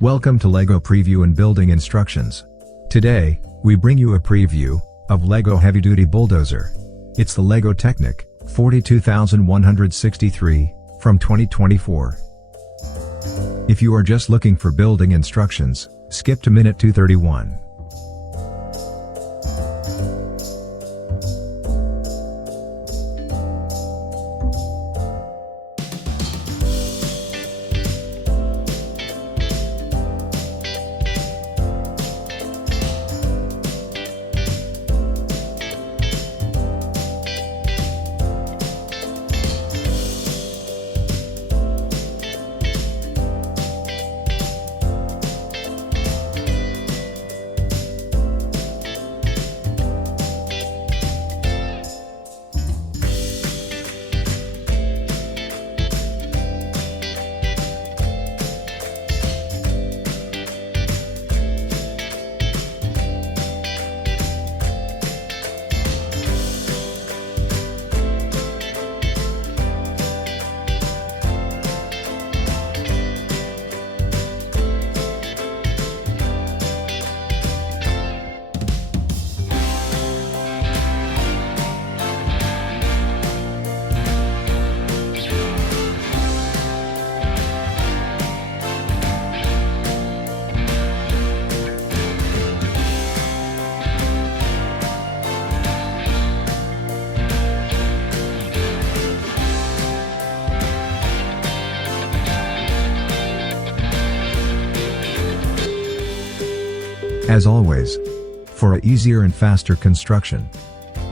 Welcome to LEGO Preview and Building Instructions. Today, we bring you a preview of LEGO Heavy-Duty Bulldozer. It's the LEGO Technic 42163 from 2024. If you are just looking for building instructions, skip to minute 231. As always, for an easier and faster construction,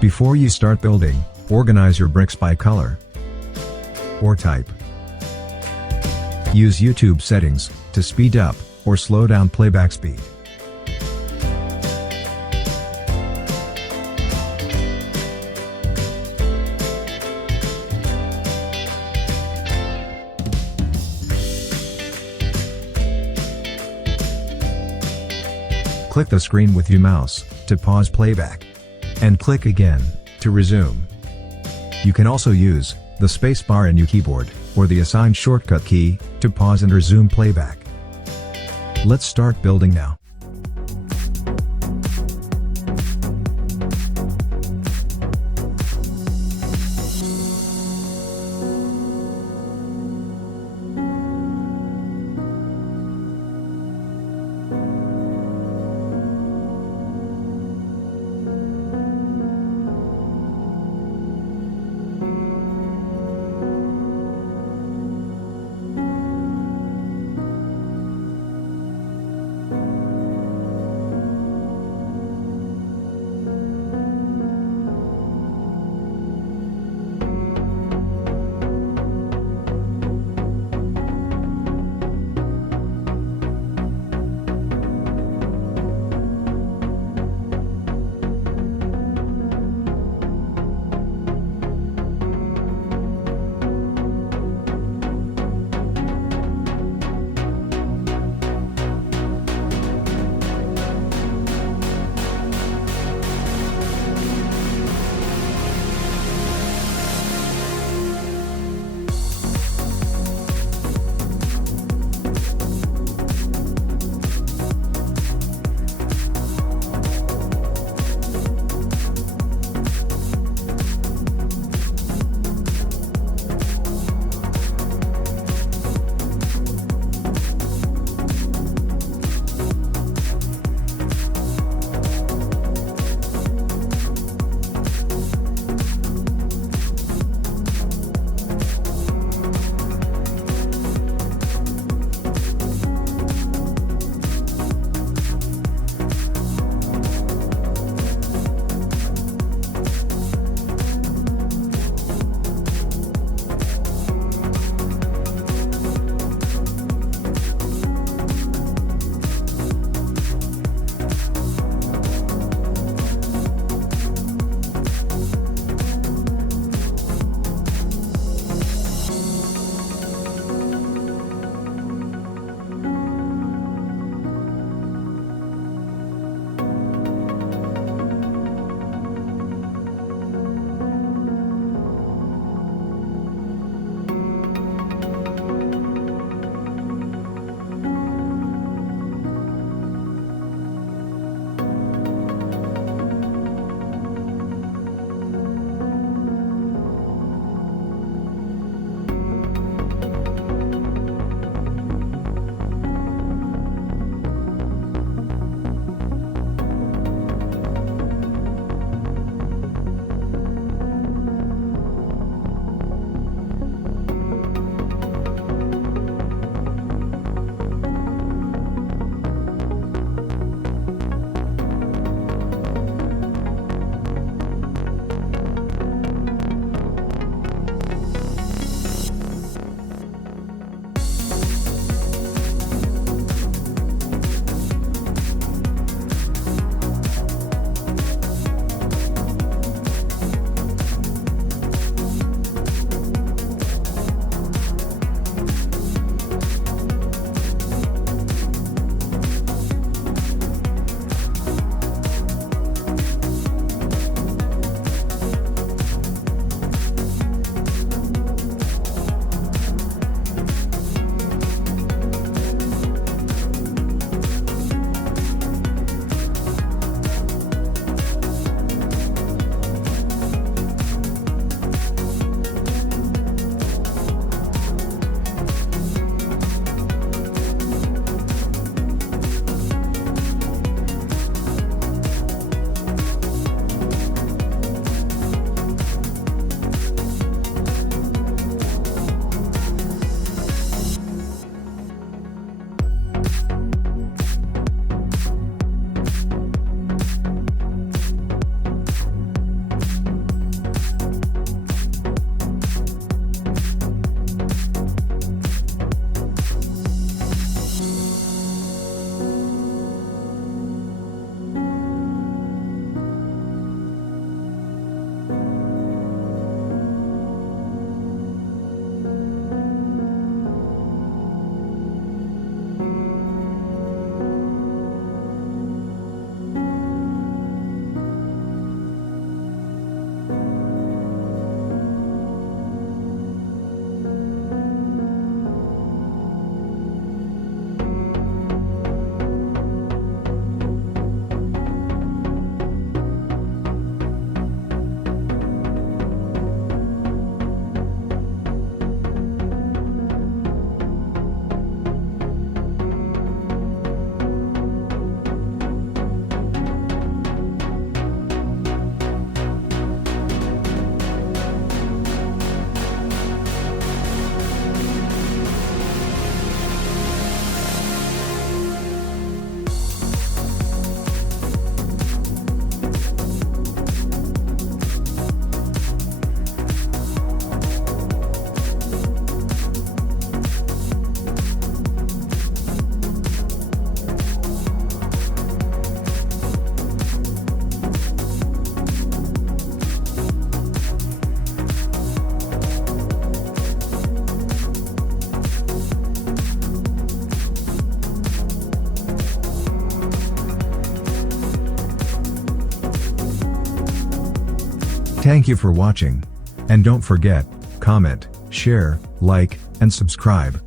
before you start building, organize your bricks by color or type. Use YouTube settings to speed up or slow down playback speed. Click the screen with your mouse to pause playback, and click again to resume. You can also use the spacebar in your keyboard or the assigned shortcut key to pause and resume playback. Let's start building now. Thank you for watching. And don't forget, comment, share, like, and subscribe.